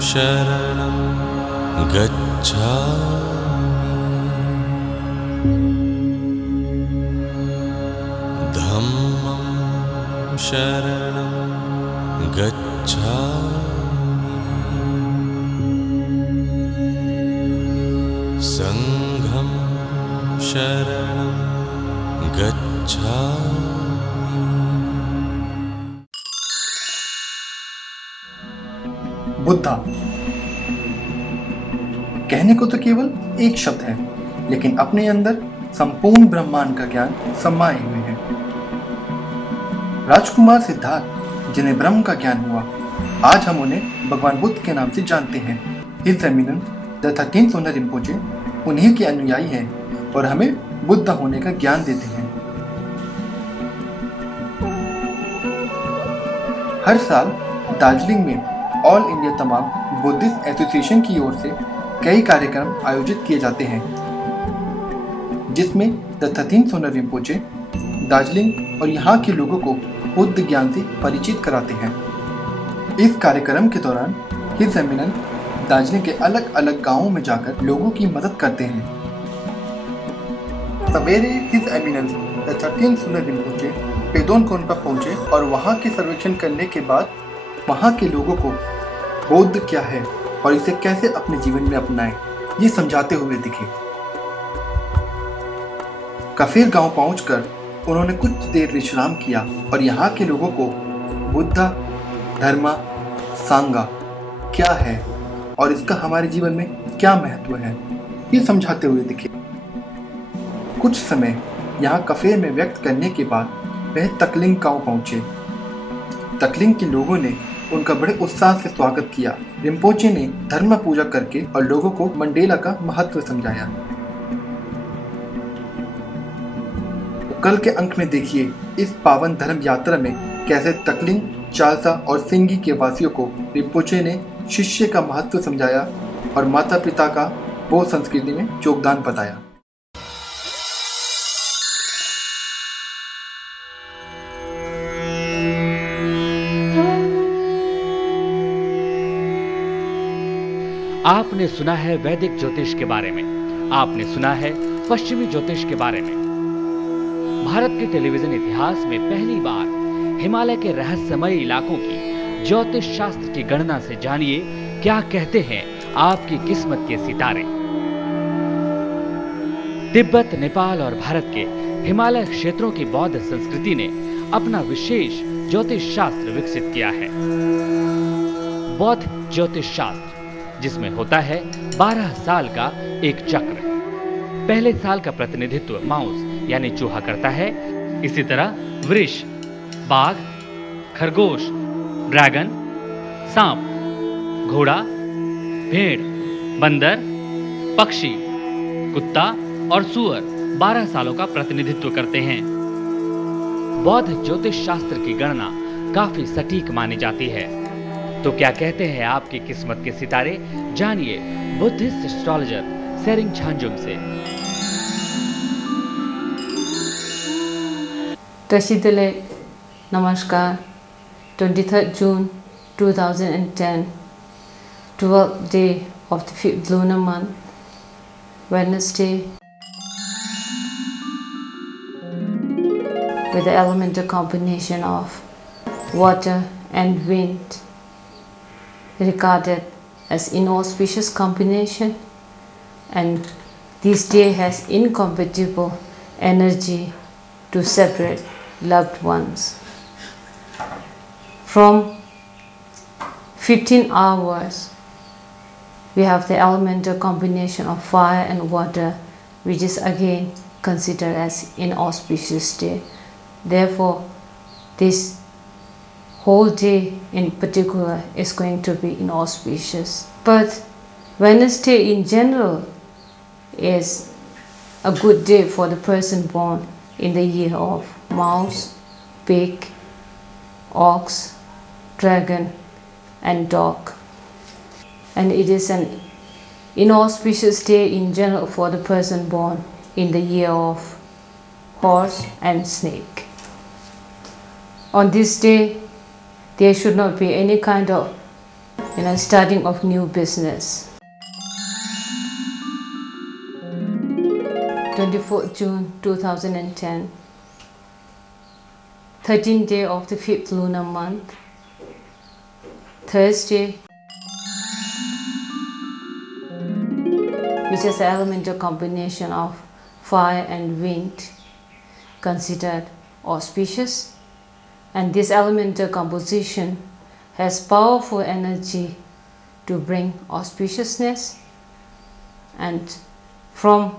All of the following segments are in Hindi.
शरणं गच्छामि धम्मं शरणं गच्छामि संघं शरणं गच्छामि। बुद्धा कहने को तो केवल एक शब्द है, लेकिन अपने अंदर संपूर्ण ब्रह्मांड का ज्ञान समाये हुए है। राजकुमार सिद्धार्थ जिन्हें ब्रह्म का ज्ञान हुआ, आज हम उन्हें भगवान बुद्ध के नाम से जानते हैं। हिज एमिनेंस द 13th सोनर रिम्पोचे उन्हीं के अनुयायी हैं और हमें बुद्ध होने का ज्ञान देते हैं। हर साल दार्जिलिंग में ऑल इंडिया तमाम बुद्धिस्ट एसोसिएशन की ओर से कई कार्यक्रम आयोजित किए जाते हैं, जिसमें द 13th सोनर रिम्पोचे दार्जिलिंग और यहाँ के लोगों को बुद्ध ज्ञान से परिचित कराते हैं। इस कार्यक्रम के दौरान हिज एमिनेंस दार्जिलिंग के अलग अलग गांवों में जाकर लोगों की मदद करते हैं। सवेरे हिज एमिनेंस द 13th सोनर रिम्पोचे पेदोनकोन पर पहुंचे और वहां के सर्वेक्षण करने के बाद वहां के लोगों को बौद्ध क्या है और इसे कैसे अपने जीवन में अपनाएं, ये समझाते हुए दिखे। कफीर गांव पहुंचकर उन्होंने कुछ देर विश्राम किया और यहाँ के लोगों को बुद्धा, धर्मा, सांगा क्या है और इसका हमारे जीवन में क्या महत्व है, ये समझाते हुए दिखे। कुछ समय यहाँ कफेर में व्यक्त करने के बाद वह तकलिंग गांव पहुंचे। तकलिंग के लोगों ने उनका बड़े उत्साह से स्वागत किया। रिम्पोचे ने धर्म पूजा करके और लोगों को मंडेला का महत्व समझाया। कल के अंक में देखिए इस पावन धर्म यात्रा में कैसे तकलिंग, चालसा और सिंगी के वासियों को रिम्पोचे ने शिष्य का महत्व समझाया और माता पिता का बौद्ध संस्कृति में योगदान बताया। आपने सुना है वैदिक ज्योतिष के बारे में, आपने सुना है पश्चिमी ज्योतिष के बारे में। भारत के टेलीविजन इतिहास में पहली बार हिमालय के रहस्यमय इलाकों की ज्योतिष शास्त्र की गणना से जानिए क्या कहते हैं आपकी किस्मत के सितारे। तिब्बत, नेपाल और भारत के हिमालय क्षेत्रों की बौद्ध संस्कृति ने अपना विशेष ज्योतिष शास्त्र विकसित किया है। बौद्ध ज्योतिष शास्त्र जिसमें होता है 12 साल का एक चक्र। पहले साल का प्रतिनिधित्व माउस यानी चूहा करता है। इसी तरह वृष, बाघ, खरगोश, ड्रैगन, सांप, घोड़ा, भेड़, बंदर, पक्षी, कुत्ता और सुअर 12 सालों का प्रतिनिधित्व करते हैं। बौद्ध ज्योतिष शास्त्र की गणना काफी सटीक मानी जाती है। तो क्या कहते हैं आपकी किस्मत के सितारे, जानिए बुद्धिस्ट एस्ट्रोलॉजर सेरिंग छांजुंग से। Tashidele, Namaskar, 23rd June 2010, 12th day of the 5th lunar month, Wednesday, with the elemental combination of water and wind, regarded as inauspicious combination, and this day has incompatible energy to separate loved ones. From 15 hours we have the elemental combination of fire and water, which is again considered as inauspicious day. Therefore this whole day in particular is going to be inauspicious. But Wednesday in general is a good day for the person born in the year of mouse, pig, ox, dragon and dog. And it is an inauspicious day in general for the person born in the year of horse and snake. On this day there should not be any kind of starting of new business. 24th June 2010, 13th day of the 5th lunar month, Thursday, which is the elemental combination of fire and wind, considered auspicious, and this elemental composition has powerful energy to bring auspiciousness. And from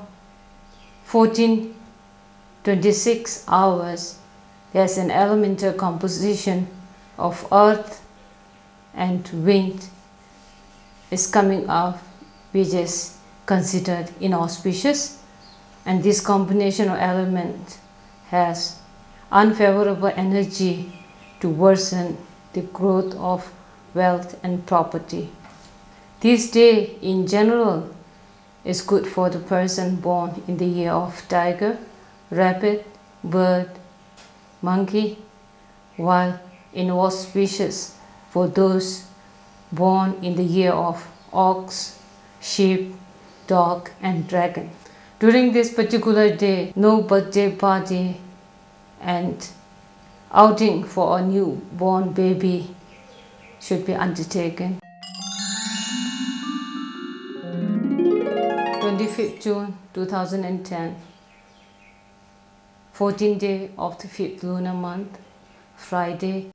14:26 hours, there's an elemental composition of earth and wind is coming up, which is considered inauspicious, and this combination of elements has unfavorable energy to worsen the growth of wealth and property. This day in general is good for the person born in the year of tiger, rabbit, bird, monkey, while inauspicious for those born in the year of ox, sheep, dog and dragon. During this particular day, no birthday party and outing for a newborn baby should be undertaken. 25th June 2010, 14th day of the 5th lunar month, Friday,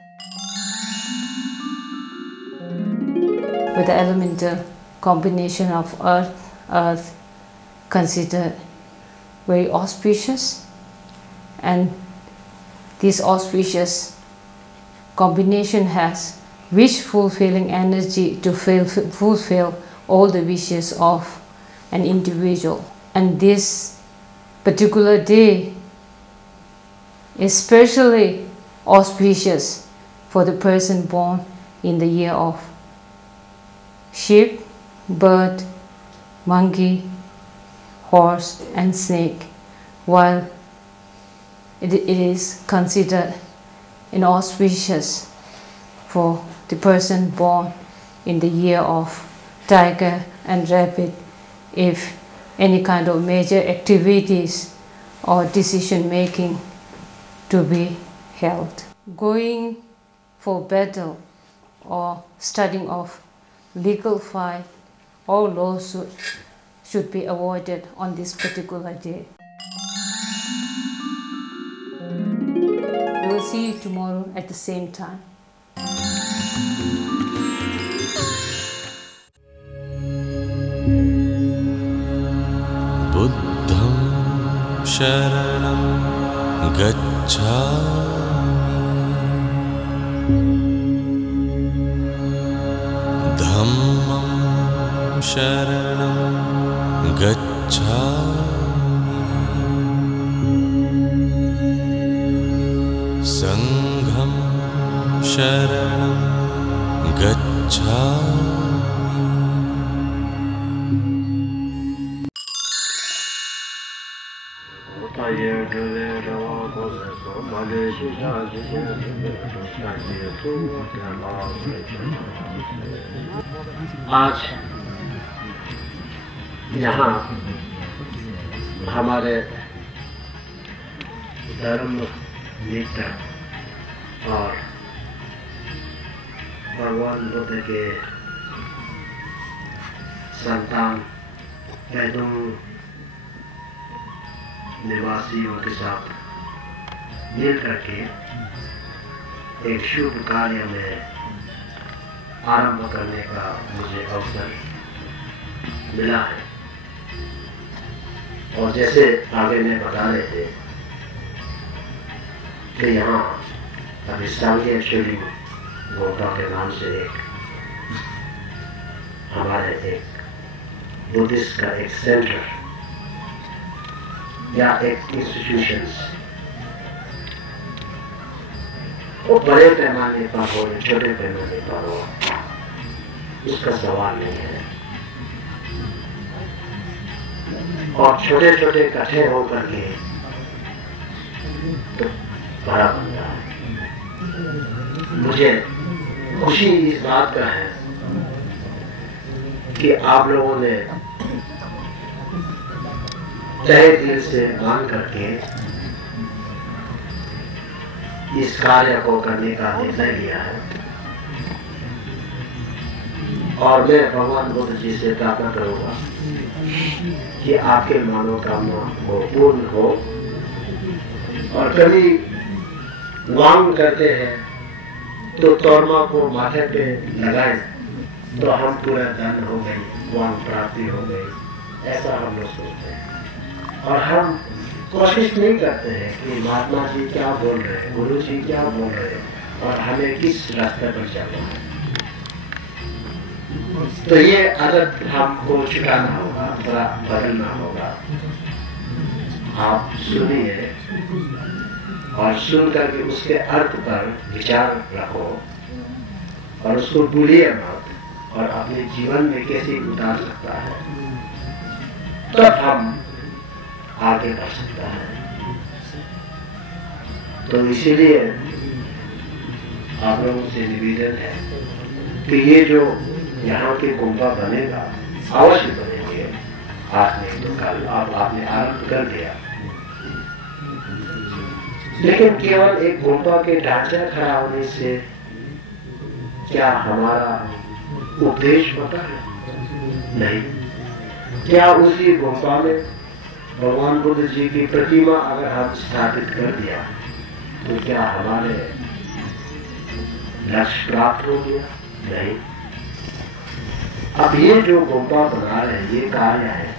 with the elemental combination of earth considered very auspicious, and this auspicious combination has wish-fulfilling energy to fulfill all the wishes of an individual. And this particular day is especially auspicious for the person born in the year of sheep, bird, monkey, horse and snake, while it is considered inauspicious for the person born in the year of tiger and rabbit if any kind of major activities or decision making to be held. Going for battle or studying of legal fight or lawsuit should be avoided on this particular day. We will see you tomorrow at the same time. बुद्धं शरणं गच्छामि धम्मं शरणं गच्छामि संघं शरणं गच्छामि आज यहाँ हमारे धर्म नेता और भगवान बुद्ध के संतान पैदुंग निवासियों के साथ मिल करके एक शुभ कार्य में आरंभ करने का मुझे अवसर मिला है। और जैसे आगे में बता रहे थे कि यहाँ अभी सांगे शिवलिंग गोटा के नाम से एक हमारे एक बुद्धिस्ट का एक सेंटर या एक इंस्टीट्यूशंस वो बड़े पैमाने पर हो या छोटे पैमाने पर हो, इसका सवाल नहीं है। और छोटे छोटे इकट्ठे होकर के तो बड़ा बनता है। मुझे खुशी इस बात का है कि आप लोगों ने तहे दिल से मान करके इस कार्य को करने का निर्णय लिया है। और मैं भगवान बुद्ध जी से प्रार्थना करूंगा कि आपके मनोकामना को पूर्ण हो। और कभी वांग करते हैं तो तोरमा को माथे पे लगाएं तो हम पूरा धन हो गई, वांग प्राप्ति हो गई, ऐसा हम लोग सोचते हैं। और हम कोशिश नहीं करते हैं कि महात्मा जी क्या बोल रहे हैं, गुरु जी क्या बोल रहे हैं और हमें किस रास्ते पर चलना है। तो ये आदत हमको छुटाना होगा, थोड़ा बदलना होगा। आप सुनिए और सुन करके उसके अर्थ पर विचार रखो और उसको भूलिए मत और अपने जीवन में कैसे उतार सकता है, तब हम आगे बढ़ सकता है। तो इसीलिए आप लोगों से निवेदन है कि ये जो यहाँ के गुम्बा बनेगा, अवश्य बनेंगे, आज नहीं तो कल। आपने आरंभ कर दिया, लेकिन केवल एक गुम्बा के ढांचा खड़ा होने से क्या हमारा उपदेश होता है? नहीं। क्या उसी गुम्बा में भगवान बुद्ध जी की प्रतिमा अगर हम स्थापित कर दिया तो क्या हमारे लक्ष्य प्राप्त हो गया? नहीं। अब ये जो गुम्बा बना रहे हैं, ये कार्य है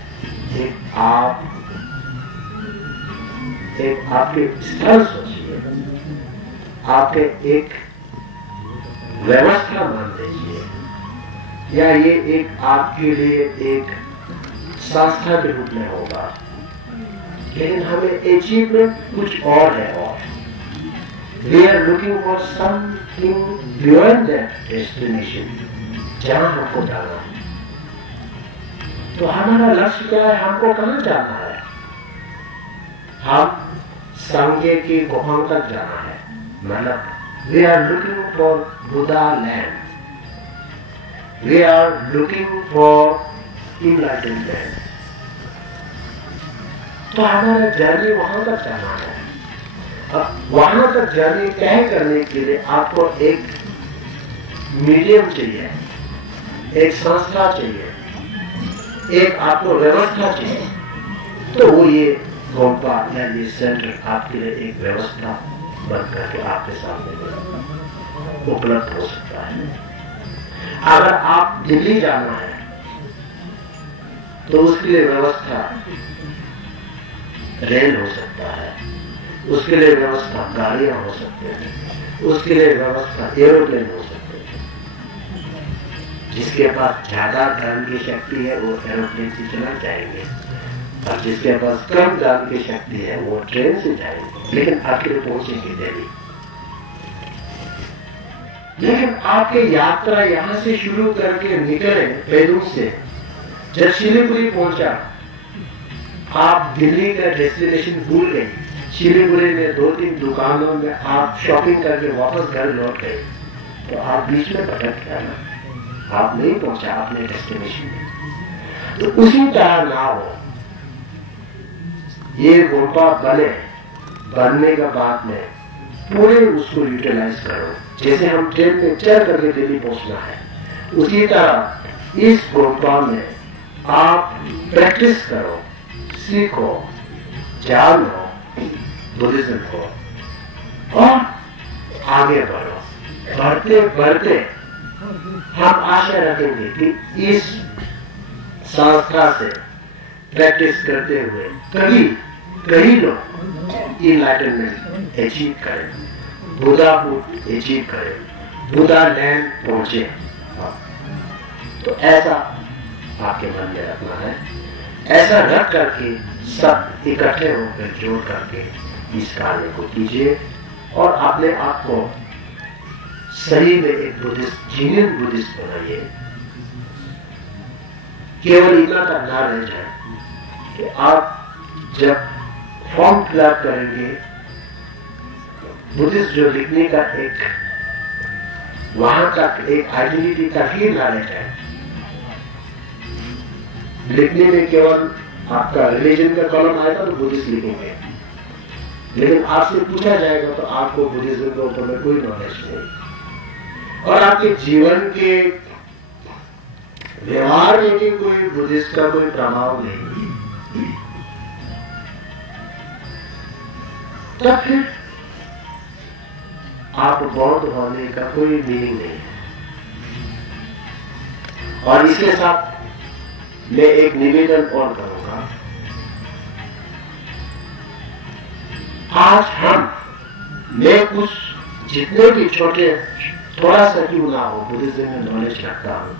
एक आपके स्थल सोचिए, आपके एक व्यवस्था मान लीजिए, या ये एक आपके लिए एक संस्था के रूप में होगा। लेकिन हमें अचीवमेंट कुछ और है। और we are looking for something beyond that destination, जहां हमको जाना है। तो हमारा लक्ष्य क्या है? हमको कहां जाना है? हम सांगे की गुफा तक जाना है। मतलब we are looking for Buddha land, we are looking for enlightenment। तो हमारा जर्नी वहां तक जाना है। अब वहां तक जर्नी तय करने के लिए आपको एक मीडियम चाहिए, एक संस्था चाहिए, एक आपको व्यवस्था चाहिए। तो वो ये गुम्बा या ये सेंटर आपके लिए एक व्यवस्था बन करके आपके सामने उपलब्ध हो सकता है। अगर आप दिल्ली जाना है तो उसके लिए व्यवस्था रेल हो सकता है, उसके लिए व्यवस्था गाड़ियां हो सकते हैं, उसके लिए व्यवस्था एरोप्लेन हो सकते हैं। जिसके पास ज्यादा धन की शक्ति है वो एरोप्लेन से चला जाएंगे, और जिसके पास कम धन की शक्ति है वो ट्रेन से जाएंगे, लेकिन आखिर पहुंचेंगे दिल्ली। लेकिन आपकी यात्रा यहाँ से शुरू करके निकले पैदल से, जब शिलीगुड़ी पहुंचा आप दिल्ली का डेस्टिनेशन भूल गए। शिलीगुड़ी में 2-3 दुकानों में आप शॉपिंग करके वापस घर लौट गए, तो आप बीच में भटक गया ना, आप नहीं पहुंचा अपने डेस्टिनेशन में। तो उसी तरह ना हो, ये गुम्बा बनने का बाद में पूरे उसको यूटिलाइज करो। जैसे हम ट्रेन में चढ़ करके दिल्ली पहुंचना है, उसी तरह इस गुम्बा में आप प्रैक्टिस करो, सीखो, जानो बुद्धिज्म को, और आगे बढ़ो। बढ़ते बढ़ते हम आशा रखेंगे कि इस संस्था से प्रैक्टिस करते हुए कई लोग इनलाइटनमेंट अचीव करें, बुद्धाहुड अचीव करें, बुद्धा लैंड पहुंचे। तो ऐसा आपके मन में रखना है। ऐसा रख करके सब इकट्ठे होकर जोड़ करके इस कार्य को कीजिए और अपने आप को सही में एक बुद्धिस्ट, जीनियन बुद्धिस्ट बनाइए। केवल इतना तक ना रह जाए कि आप जब फॉर्म फिलअप करेंगे, बुद्धिस्ट जो लिखने का एक वहां तक एक आइडेंटिटी तक ही ना रह जाए। लिखने में केवल आपका रिलीजन का कॉलम आएगा तो बुद्धिस्ट लिखेंगे, लेकिन आपसे पूछा जाएगा तो आपको बुद्धिज्म के ऊपर में कोई नॉलेज नहीं, और आपके जीवन के व्यवहार में भी कोई बुद्धिस्ट का कोई प्रभाव नहीं, तब फिर आप बौद्ध होने का कोई मीनिंग नहीं है। और इसके साथ मैं एक निवेदन और करूंगा, आज मैं कुछ जितने भी छोटे थोड़ा सा क्यों ना हो बुद्धिज्म में नॉलेज रखता हूं,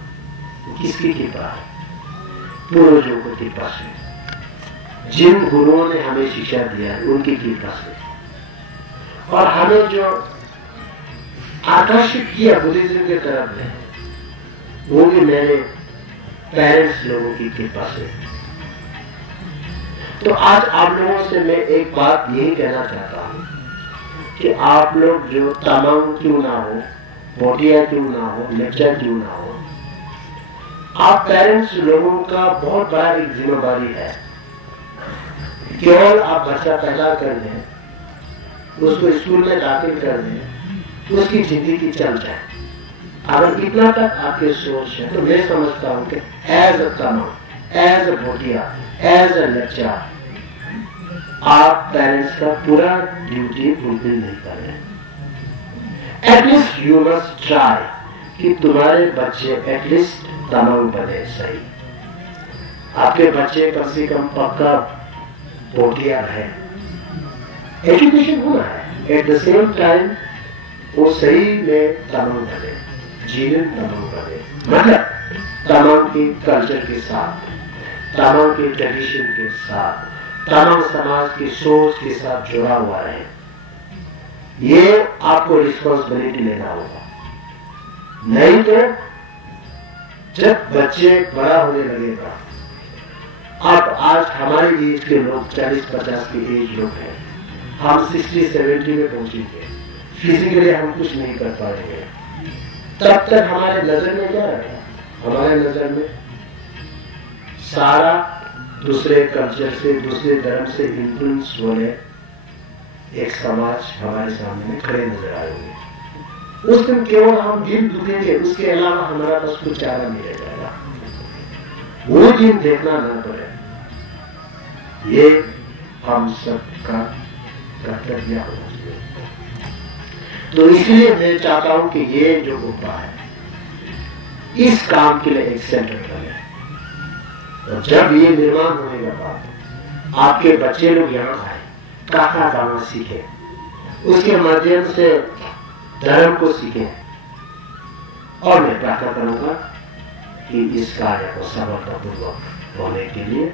किसकी कृपा है? पूर्वजों की कृपा से, जिन गुरुओं ने हमें शिक्षा दिया है उनकी कृपा से, और हमें जो आकर्षित किया बुद्धिज्म के तरफ में वो भी मेरे पेरेंट्स लोगों की कृपा से। तो आज आप लोगों से मैं एक बात यही कहना चाहता हूं कि आप लोग जो तमाम क्यों ना हो, बोटिया क्यों ना हो, लेक्चर क्यों ना हो, आप पेरेंट्स लोगों का बहुत बड़ा एक जिम्मेदारी है। केवल आप बच्चा पैदा कर दें, उसको स्कूल में दाखिल कर दें, उसकी जिंदगी चल जाए, अगर इतना तक आपके सोच है तो मैं समझता हूं कि एज अ तमाम, एज अ भोटिया, एज अ लेक्चर, आप पेरेंट्स का पूरा ड्यूटी फुलफिल नहीं कर रहे। एटलीस्ट यू मस्ट ट्राई कि तुम्हारे बच्चे एटलीस्ट तमाम बने सही, आपके बच्चे कम से कम पक्का भोटिया है। एजुकेशन होना है, एट द सेम टाइम वो सही में तमाम बने, जीवन तमाम बने, मतलब तमाम के कल्चर के साथ, तमाम के ट्रेडिशन के साथ, तमाम समाज की सोच के साथ जुड़ा हुआ रहे। ये आपको रिस्पॉन्सिबिलिटी लेना होगा, नहीं तो जब बच्चे बड़ा होने लगेगा, आप आज हमारी एज के लोग 40-50 की एज लोग हैं, हम 60-70 में पहुंचेंगे, फिजिकली हम कुछ नहीं कर पाएंगे, तब तक हमारे नजर में क्या रहेगा? हमारे नजर में सारा दूसरे कल्चर से, दूसरे धर्म से इन्फ्लुएंस होने एक समाज हमारे सामने खड़े नजर आएंगे। उस दिन केवल हम दिल दुखेंगे, उसके अलावा हमारा पास कुछ चारा नहीं रह जाएगा। वो दिन देखना न पड़े, ये हम सबका कर्तव्य होना चाहिए। तो इसलिए मैं चाहता हूं कि ये जो गुफा है इस काम के लिए एक सेंटर बने, और जब ये निर्माण होने के बाद आपके बच्चे लोग यहाँ आए, काका गाना सीखे, उसके माध्यम से धर्म को सीखे, और मैं प्रार्थना करूंगा कि इस कार्य को सफलतापूर्वक होने के लिए